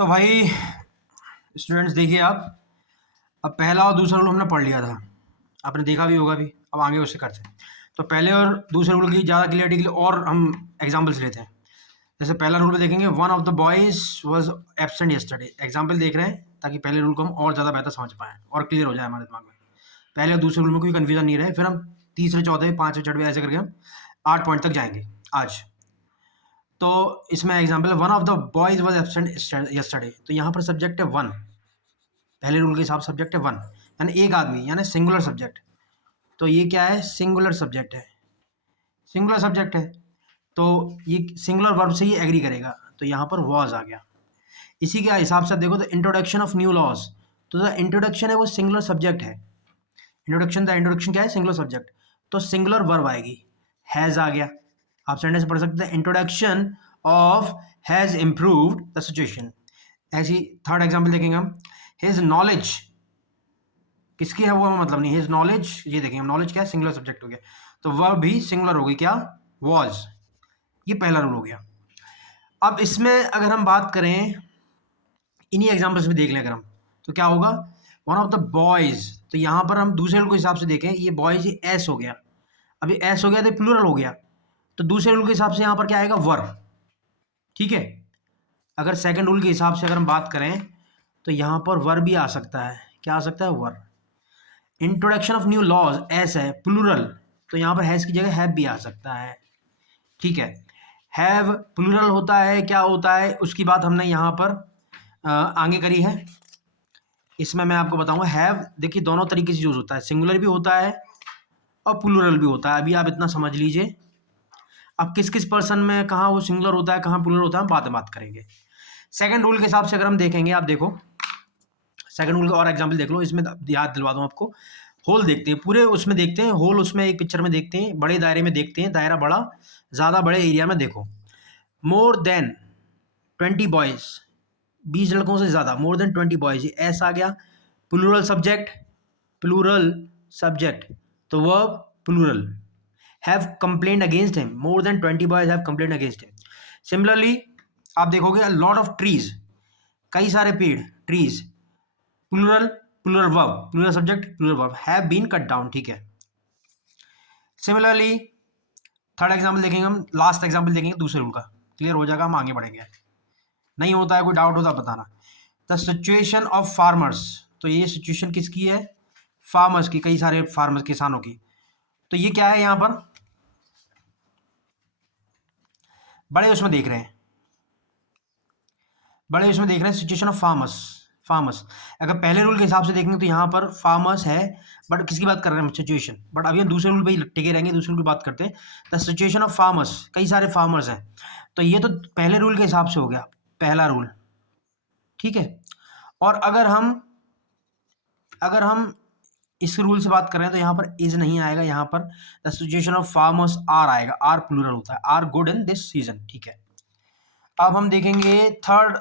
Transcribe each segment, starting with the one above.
तो भाई स्टूडेंट्स देखिए आप, अब पहला और दूसरा रूल हमने पढ़ लिया था, आपने देखा भी होगा भी। अब आगे उससे करते हैं। तो पहले और दूसरे रूल की ज़्यादा क्लियरिटी के लिए और हम एग्जांपल्स लेते हैं। जैसे पहला रूल में देखेंगे, one of the boys was absent yesterday. Example देख रहे हैं ताकि पहले रूल को हम और ज़्यादा बेहतर समझ पाएँ और क्लियर हो जाए हमारे दिमाग में। पहले और दूसरे रूल में कोई कन्फ्यूजन नहीं रहे, फिर हम तीसरे चौथे पाँचवें छठवें ऐसे करके हम 8 पॉइंट तक जाएंगे आज। तो इसमें example, one of the boys was absent yesterday. तो यहाँ पर सब्जेक्ट है वन, पहले रूल के हिसाब सब्जेक्ट है वन, यानी एक आदमी, यानी सिंगुलर सब्जेक्ट। तो ये क्या है? सिंगुलर सब्जेक्ट है, सिंगुलर सब्जेक्ट है। तो ये सिंगुलर वर्ब से ही एग्री करेगा, तो यहाँ पर वॉज आ गया। इसी के हिसाब से देखो, the introduction of new laws, तो द इंट्रोडक्शन है वो सिंगुलर सब्जेक्ट है। इंट्रोडक्शन क्या है? सिंगुलर सब्जेक्ट, तो सिंगुलर वर्ब आएगी, हैज आ गया। आप सेंटेंस पढ़ सकते हैं, introduction of has improved the situation. ऐसी थर्ड एग्जाम्पल देखेंगे हम, हिज नॉलेज, किसकी है वो हमें मतलब नहीं, हिज नॉलेज, ये देखेंगे नॉलेज क्या है? सिंगुलर सब्जेक्ट हो गया, तो वर्ब भी सिंगुलर होगी, क्या? वॉज। ये पहला रूल हो गया। अब इसमें अगर हम बात करें, इन्हीं एग्जाम्पल्स में देख लें अगर हम, तो क्या होगा? वन ऑफ द बॉयज, तो यहाँ पर हम दूसरे रूल के हिसाब से देखें, ये बॉयज ये एस हो गया, अभी एस हो गया तो प्लूरल हो गया, तो दूसरे रूल के हिसाब से यहाँ पर क्या आएगा? वर। ठीक है, अगर सेकंड रूल के हिसाब से अगर हम बात करें, तो यहाँ पर वर भी आ सकता है, क्या आ सकता है? Were. Introduction of new laws, S है, प्लूरल, तो यहाँ पर हैज की जगह हैव भी आ सकता है। ठीक है, हैव प्लूरल होता है, क्या होता है उसकी बात हमने यहाँ पर आगे करी है। इसमें मैं आपको बताऊंगा, हैव देखिए दोनों तरीके से यूज होता है, सिंगुलर भी होता है और प्लूरल भी होता है। अभी आप इतना समझ लीजिए, अब किस किस पर्सन में कहाँ वो सिंगुलर होता है, कहाँ प्लूरल होता है, हम बाद में बात करेंगे। सेकंड रूल के हिसाब से अगर हम देखेंगे, आप देखो सेकंड रूल का और एग्जांपल देख लो, इसमें याद दिलवा दूँ आपको। होल देखते हैं, पूरे उसमें देखते हैं, होल उसमें एक पिक्चर में देखते हैं, बड़े दायरे में देखते हैं, दायरा बड़ा, ज़्यादा बड़े एरिया में देखो। मोर देन 20 बॉयज़, 20 लड़कों से ज़्यादा, मोर देन 20 बॉयज़, ये एस आ गया। प्लूरल सब्जेक्ट, प्लूरल सब्जेक्ट, तो verb plural. Have complained against him, more than 20 boys have complained against him. Similarly आप देखोगे, लॉट ऑफ ट्रीज, कई सारे पेड़, trees, plural, plural verb, plural subject, plural verb, have been cut down. ठीक है, similarly third example देखेंगे हम, last example देखेंगे दूसरे रूल का, क्लियर हो जाएगा, हम आगे बढ़ेंगे। नहीं होता है कोई डाउट होता बताना। द सिचुएशन ऑफ फार्मर्स, तो ये सिचुएशन किसकी है? फार्मर्स की, कई सारे फार्मर्स, किसानों की। तो ये क्या है? यहाँ पर बड़े उसमें देख रहे हैं, बड़े उसमें देख रहे हैं सिचुएशन ऑफ फार्मर्स, फार्मर्स। अगर पहले रूल के हिसाब से देखेंगे तो यहाँ पर फार्मर्स है, बट किसकी बात कर रहे हैं? सिचुएशन। बट अभी हम दूसरे रूल पे ही टिके रहेंगे, दूसरे रूल की बात करते हैं। द सिचुएशन ऑफ फार्मर्स, कई सारे फार्मर्स हैं, तो ये तो पहले रूल के हिसाब से हो गया, पहला रूल। ठीक है, और अगर हम इस रूल से बात कर रहे हैं, तो यहाँ पर इज नहीं आएगा, यहाँ पर the situation of farmers are आएगा, आर प्लूरल होता है, are good in this season. ठीक है, अब हम देखेंगे थर्ड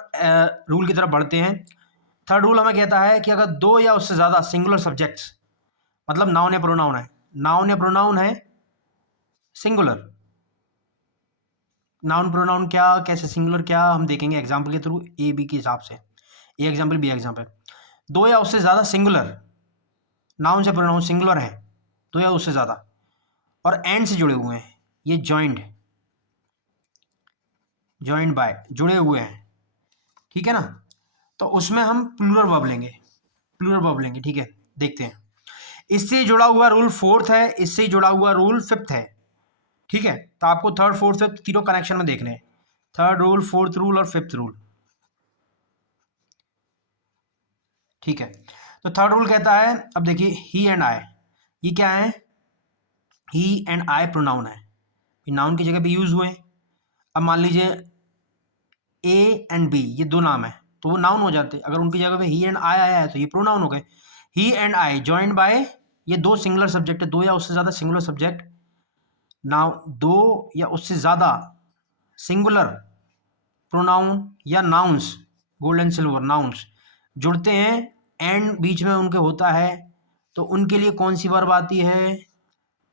रूल की तरफ बढ़ते हैं। थर्ड रूल हमें कहता है कि अगर दो या उससे ज़्यादा सिंगुलर सब्जेक्ट्स, मतलब नाउन या प्रोनाउन है, नाउन या प्रोनाउन है सिंगुलर, नाउन प्रोनाउन क्या, कैसे सिंगुलर, क्या हम देखेंगे एग्जाम्पल के थ्रू, ए बी के हिसाब से, ए एग्जाम्पल बी एग्जाम्पल। दो या उससे ज़्यादा सिंगुलर, नाउन से प्रोनाउन सिंगुलर है, दो या उससे ज़्यादा, और एंड से जुड़े हुए हैं, ये जॉइंड, जॉइंड बाय, जुड़े हुए हैं। ठीक है ना, तो उसमें हम प्लूरल वर्ब लेंगे, प्लूरल वर्ब लेंगे। ठीक है, देखते हैं। इससे जुड़ा हुआ रूल फोर्थ है, इससे जुड़ा हुआ रूल फिफ्थ है। ठीक है, तो आपको थर्ड फोर्थ फिफ्थ तीनों कनेक्शन में देखने हैं, थर्ड रूल, फोर्थ रूल और फिफ्थ रूल। ठीक है, तो थर्ड रूल कहता है, अब देखिए ही एंड आई, ये क्या है? ही एंड आई प्रोनाउन है, नाउन की जगह पे यूज हुए। अब मान लीजिए ए एंड बी, ये दो नाम है, तो वो नाउन हो जाते, अगर उनकी जगह पे ही एंड आई आया है तो ये प्रोनाउन हो गए। ही एंड आई जॉइंड बाय, ये दो सिंगुलर सब्जेक्ट है, दो या उससे ज़्यादा सिंगुलर सब्जेक्ट, नाउ दो या उससे ज़्यादा सिंगुलर प्रोनाउन या nouns, gold and silver nouns जुड़ते हैं, एंड बीच में उनके होता है, तो उनके लिए कौन सी वर्ब आती है?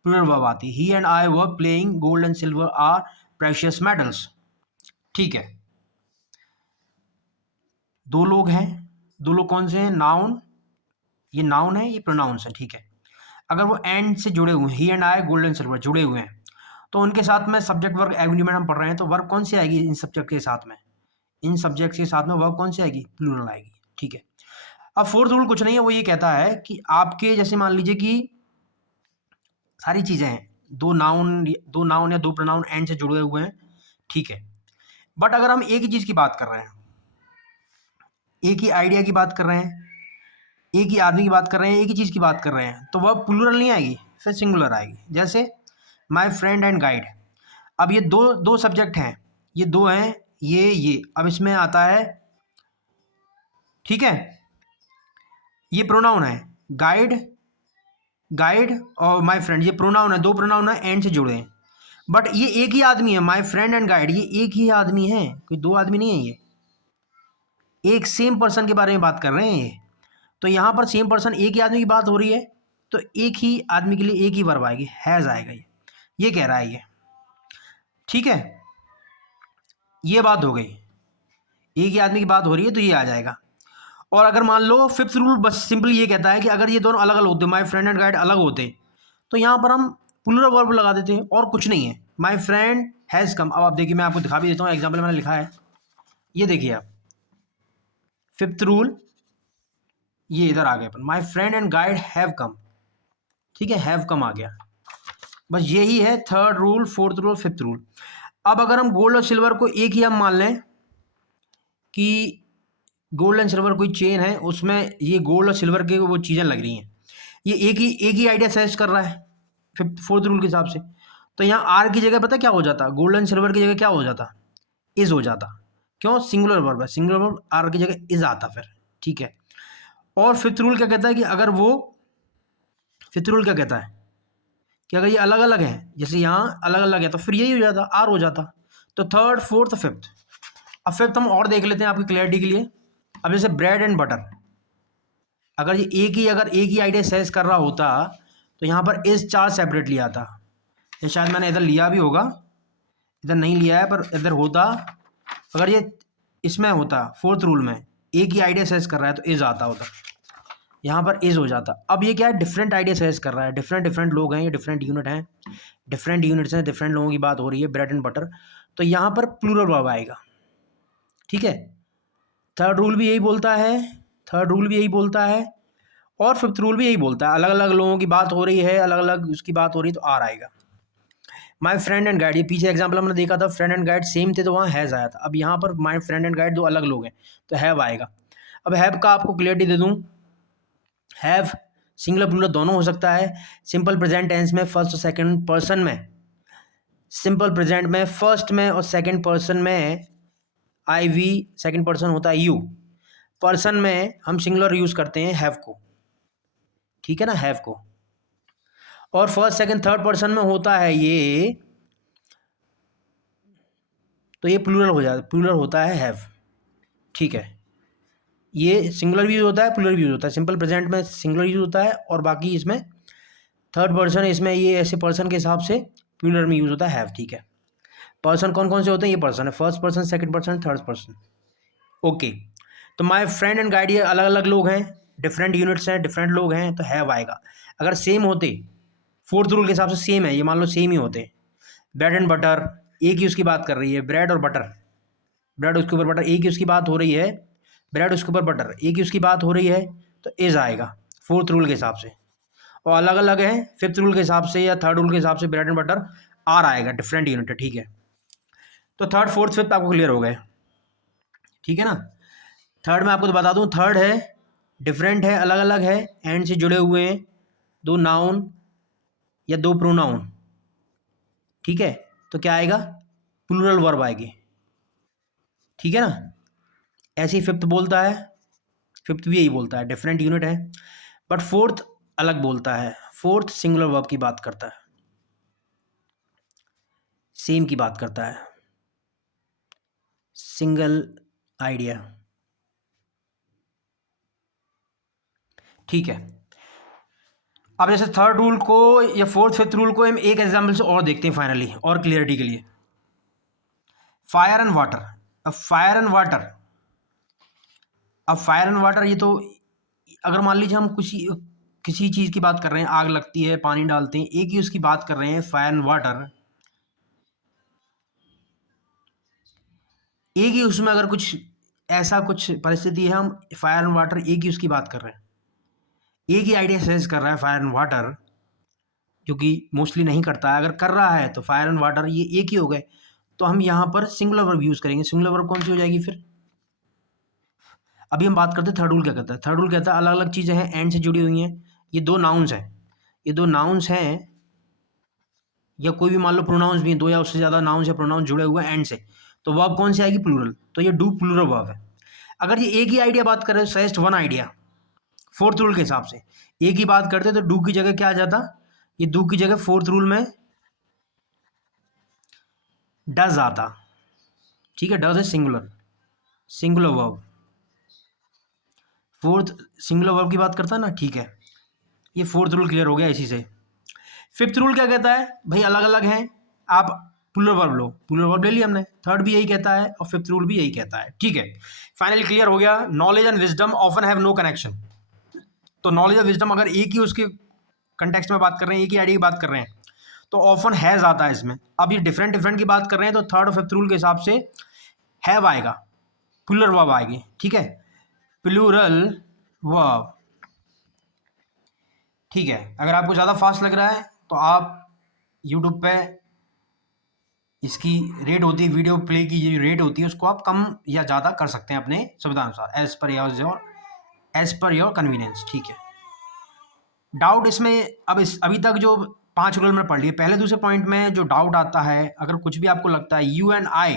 प्लूरल वर्ब आती है। He and I were playing gold and silver are precious metals. ठीक है, दो लोग हैं, दो लोग कौन से हैं, नाउन, ये नाउन है, ये प्रोनाउंस है, ठीक है। अगर वो एंड से जुड़े हुए हैं, he and I gold and silver जुड़े हुए हैं, तो उनके साथ में सब्जेक्ट वर्ब एग्रीमेंट हम पढ़ रहे हैं, तो वर्ब कौन सी आएगी इन सब्जेक्ट के साथ में, इन सब्जेक्ट के साथ में वर्ब कौन सी आएगी, प्लूरल आएगी, ठीक है। अब फोर्थ रूल कुछ नहीं है, वो ये कहता है कि आपके जैसे मान लीजिए कि सारी चीज़ें हैं, दो नाउन या दो प्रोनाउन एंड से जुड़े हुए हैं, ठीक है। बट अगर हम एक ही चीज़ की बात कर रहे हैं, एक ही आइडिया की बात कर रहे हैं, एक ही आदमी की बात कर रहे हैं, एक ही चीज़ की बात कर रहे हैं, तो वह प्लूरल नहीं आएगी, फिर सिंगुलर आएगी। जैसे माई फ्रेंड एंड गाइड, अब ये दो दो सब्जेक्ट हैं, ये दो हैं, ये अब इसमें आता है, ठीक है, ये प्रोनाउन है, गाइड, गाइड और माई फ्रेंड, ये प्रोनाउन है, दो प्रोनाउन है, एंड से जुड़े हैं। बट ये एक ही आदमी है, माई फ्रेंड एंड गाइड, ये एक ही आदमी है, कोई दो आदमी नहीं है, ये एक सेम पर्सन के बारे में बात कर रहे हैं ये। तो यहाँ पर सेम पर्सन, एक ही आदमी की बात हो रही है, तो एक ही आदमी के लिए एक ही वर्ब आएगी, हैज़ आएगा, ये कह रहा है ये, ठीक है। ये बात हो गई, एक ही आदमी की बात हो रही है तो ये आ जाएगा। और अगर मान लो फिफ्थ रूल बस सिंपली ये कहता है कि अगर ये दोनों अलग अलग होते, माई फ्रेंड एंड गाइड अलग होते, तो यहाँ पर हम प्लूरल वर्ब लगा देते हैं, और कुछ नहीं है, माई फ्रेंड हैज़ कम। अब आप देखिए, मैं आपको दिखा भी देता हूँ, एग्जाम्पल मैंने लिखा है, ये देखिए आप, फिफ्थ रूल ये इधर आ गया अपन, my friend and guide have come, ठीक है, हैव कम आ गया। बस यही है third rule, fourth rule, fifth rule. अब अगर हम गोल्ड और सिल्वर को एक ही हम मान लें कि गोल्ड एंड सिल्वर कोई चेन है, उसमें ये गोल्ड और सिल्वर की वो चीज़ें लग रही हैं, ये एक ही आइडिया सजेस्ट कर रहा है फिफ्थ फोर्थ रूल के हिसाब से, तो यहाँ आर की जगह पता क्या हो जाता, गोल्ड एंड सिल्वर की जगह क्या हो जाता, इज हो जाता। क्यों, सिंगुलर वर्ब है, सिंगुलर वर्ब आर की जगह इज आता फिर, ठीक है। और फिफ्थ रूल क्या कहता है कि अगर वो, फिफ्थ रूल क्या कहता है कि अगर ये अलग अलग है, जैसे यहाँ अलग अलग है, तो फिर यही हो जाता, आर हो जाता। तो थर्ड फोर्थ फिफ्थ। अब फिफ्थ हम और देख लेते हैं आपकी क्लैरिटी के लिए। अब जैसे ब्रेड एंड बटर, अगर ये अगर एक ही आइडिया सेज कर रहा होता, तो यहाँ पर इस चार सेपरेटली आता। ये शायद मैंने इधर लिया भी होगा, इधर नहीं लिया है, पर इधर होता, अगर ये इसमें होता फोर्थ रूल में एक ही आइडिया सेज कर रहा है तो इज आता उधर, यहाँ पर इज हो जाता। अब ये क्या है, डिफरेंट आइडिया सजेस्ट कर रहा है, डिफरेंट लोग हैं, ये डिफरेंट यूनिट हैं, डिफरेंट यूनिट्स हैं, डिफरेंट लोगों की बात हो रही है, ब्रेड एंड बटर, तो यहाँ पर प्लूरल वर्ब आएगा, ठीक है। थर्ड रूल भी यही बोलता है, थर्ड रूल भी यही बोलता है, और फिफ्थ रूल भी यही बोलता है, अलग अलग लोगों की बात हो रही है, अलग अलग उसकी बात हो रही है, तो आर आएगा। माई फ्रेंड एंड गाइड, ये पीछे एग्जाम्पल हमने देखा था, फ्रेंड एंड गाइड सेम थे तो वहाँ हैज़ आया था, अब यहाँ पर माई फ्रेंड एंड गाइड दो अलग लोग हैं तो हैव आएगा। अब हैव का आपको क्लियरिटी दे दूँ, हैव सिंगुलर प्लूरल दोनों हो सकता है, सिंपल प्रेजेंट टेंस में फर्स्ट और सेकंड पर्सन में, सिंपल प्रेजेंट में फर्स्ट में और सेकंड पर्सन में आई वी, सेकंड पर्सन होता है यू, पर्सन में हम सिंगुलर यूज़ करते हैं हैव को, ठीक है ना, हैव को। और फर्स्ट सेकंड थर्ड पर्सन में होता है ये, तो ये प्लूरल हो जाता है, प्लूरल होता है हैव, ठीक है। ये सिंगुलर भी यूज होता है, प्लूरल भी यूज होता है, सिंपल प्रेजेंट में सिंगुलर यूज होता है, और बाकी इसमें थर्ड पर्सन, इसमें ये ऐसे पर्सन के हिसाब से प्लूरल में यूज होता है हैव, ठीक है। पर्सन कौन कौन से होते हैं, ये पर्सन है, first person, second person, third person, okay. तो माई फ्रेंड एंड गाइड, ये अलग अलग लोग हैं, डिफरेंट यूनिट्स हैं, डिफरेंट लोग हैं, तो हैव आएगा। अगर सेम होते, फोर्थ रूल के हिसाब से सेम है, ये मान लो सेम ही होते, ब्रेड एंड बटर एक ही उसकी बात कर रही है, ब्रेड और बटर, ब्रेड उसके ऊपर बटर एक ही उसकी बात हो रही है, ब्रेड उसके ऊपर बटर एक ही उसकी बात हो रही है, तो इज आएगा फोर्थ रूल के हिसाब से। और अलग अलग है फिफ्थ रूल के हिसाब से या थर्ड रूल के हिसाब से, ब्रेड एंड बटर आर आएगा, डिफरेंट यूनिट है, ठीक है। तो थर्ड फोर्थ फिफ्थ आपको क्लियर हो गए, ठीक है ना। थर्ड में आपको तो बता दूं, थर्ड है डिफरेंट है, अलग अलग है, एंड से जुड़े हुए हैं, दो नाउन या दो प्रोनाउन, ठीक है, तो क्या आएगा, प्लूरल वर्ब आएगी, ठीक है ना। ऐसे ही फिफ्थ बोलता है, फिफ्थ भी यही बोलता है, डिफरेंट यूनिट है, बट फोर्थ अलग बोलता है, फोर्थ सिंगुलर वर्ब की बात करता है, सेम की बात करता है, सिंगल आइडिया, ठीक है। अब जैसे थर्ड रूल को या फोर्थ फिफ्थ रूल को हम एक एग्जाम्पल से और देखते हैं फाइनली, और क्लियरिटी के लिए। फायर एंड वाटर, अब फायर एंड वाटर अब फायर एंड वाटर, ये तो अगर मान लीजिए हम किसी चीज़ की बात कर रहे हैं, आग लगती है, पानी डालते हैं, एक ही उसकी बात कर रहे हैं, फायर एंड वाटर, एक ही उसमें अगर कुछ ऐसा कुछ परिस्थिति है, हम फायर एंड वाटर एक ही उसकी बात कर रहे हैं, एक ही आइडिया सजेस्ट कर रहा है फायर एंड वाटर, जो कि मोस्टली नहीं करता है। अगर कर रहा है तो फायर एंड वाटर ये एक ही हो गए, तो हम यहाँ पर सिंगुलर वर्ब यूज़ करेंगे। सिंगुलर वर्ब कौन सी हो जाएगी फिर? अभी हम बात करते हैं थर्ड रूल क्या कहता है। थर्ड रूल कहता है अलग अलग चीज़ें हैं, एंड से जुड़ी हुई हैं, ये दो नाउन्स हैं, ये दो नाउन्स हैं, या कोई भी मान लो प्रोनाउंस भी हैं, दो या उससे ज़्यादा नाउन्स या प्रोनाउंस जुड़े हुए हैं एंड से, तो वर्ब कौन सी आएगी? प्लूरल। तो ये डू प्लूरल वर्ब है। अगर ये एक ही आइडिया बात करें, suggest one idea, fourth rule के हिसाब से एक ही बात करते तो डू की जगह क्या आ जाता? ये डू की जगह फोर्थ रूल में डज आता। ठीक है, डज है singular, singular verb, fourth singular verb की बात करता है ना। ठीक है, ये फोर्थ रूल क्लियर हो गया इसी से। फिफ्थ रूल क्या कहता है? भाई अलग अलग हैं, आप प्लूरल वर्ब लो, प्लूरल वर्ब ले लिया हमने। थर्ड भी यही कहता है और फिफ्थ रूल भी यही कहता है। ठीक है, फाइनली क्लियर हो गया। Knowledge and wisdom often have no connection. तो नॉलेज और विजडम अगर एक ही उसके कंटेक्स्ट में बात कर रहे हैं, एक ही आइडिया की बात कर रहे हैं, तो ऑफन हैज आता है इसमें। अब ये डिफरेंट डिफरेंट की बात कर रहे हैं, तो थर्ड और फिफ्थ रूल के हिसाब से हैव आएगा, प्लूरल वर्ब आएगी। ठीक है, प्लूरल वर्ब। ठीक है, अगर आपको ज़्यादा फास्ट लग रहा है तो आप यूट्यूब पे इसकी रेट होती है, वीडियो प्ले की जो रेट होती है उसको आप कम या ज़्यादा कर सकते हैं अपने सुविधानुसार, एज पर योर कन्वीनियंस। ठीक है, डाउट इसमें अभी तक जो 5 रूल में पढ़ लिए, पहले दूसरे पॉइंट में जो डाउट आता है, अगर कुछ भी आपको लगता है यू एंड आई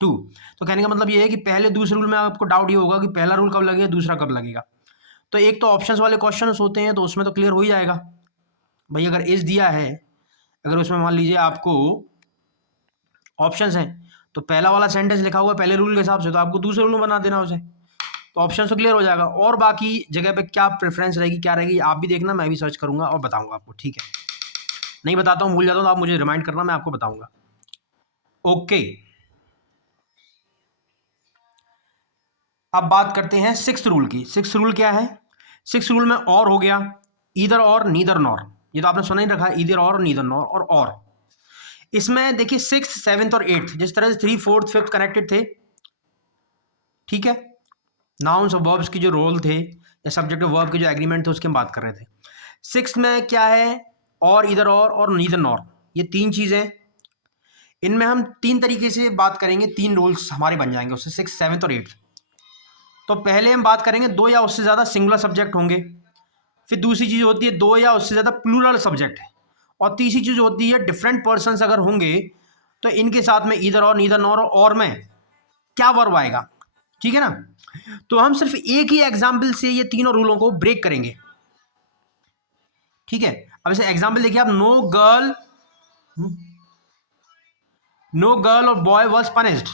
टू, तो कहने का मतलब ये है कि पहले दूसरे रूल में आपको डाउट ये होगा कि पहला रूल कब लगेगा, दूसरा कब लगेगा। तो एक तो ऑप्शंस वाले क्वेश्चंस होते हैं, तो उसमें तो क्लियर हो ही जाएगा भाई। अगर इज दिया है, अगर उसमें मान लीजिए आपको ऑप्शंस हैं, तो पहला वाला सेंटेंस लिखा हुआ है पहले रूल के हिसाब से, तो आपको दूसरे रूल में बना देना उसे, तो ऑप्शन तो क्लियर हो जाएगा। और बाकी जगह पे क्या प्रेफरेंस रहेगी, क्या रहेगी, आप भी देखना, मैं भी सर्च करूंगा और बताऊंगा आपको। ठीक है, नहीं बताता हूँ, भूल जाता हूँ, तो आप मुझे रिमाइंड करना, मैं आपको बताऊंगा। ओके, अब बात करते हैं सिक्स्थ रूल की। सिक्स्थ रूल क्या है? सिक्स्थ रूल में और हो गया, ईदर और, नीदर नॉर, ये तो आपने सुना ही रखा है, ईदर और, नीदर नॉर और। इसमें देखिए सिक्स्थ, सेवेंथ और एट्थ, जिस तरह से 3, 4, 5 कनेक्टेड थे, ठीक है, नाउन्स और वर्ब्स की जो रोल थे या सब्जेक्ट और वर्ब के जो एग्रीमेंट थे उसकी हम बात कर रहे थे। सिक्स्थ में क्या है? और, इधर और नीदर नॉर, ये तीन चीज़ें, इनमें हम तीन तरीके से बात करेंगे, तीन रोल्स हमारे बन जाएंगे उससे, सिक्स, सेवन्थ और एट्थ। तो पहले हम बात करेंगे दो या उससे ज़्यादा सिंगुलर सब्जेक्ट होंगे, फिर दूसरी चीज़ होती है दो या उससे ज़्यादा प्लूरल सब्जेक्ट है, और तीसरी चीज़ होती है डिफरेंट पर्सन्स अगर होंगे तो इनके साथ में ईदर और, नीदर नॉर और में क्या वर्ब आएगा। ठीक है ना, तो हम सिर्फ एक ही एग्जाम्पल से ये तीनों रूलों को ब्रेक करेंगे। ठीक है, अब इसे एग्जाम्पल देखिए आप, नो गर्ल और बॉय वॉज पनिश्ड,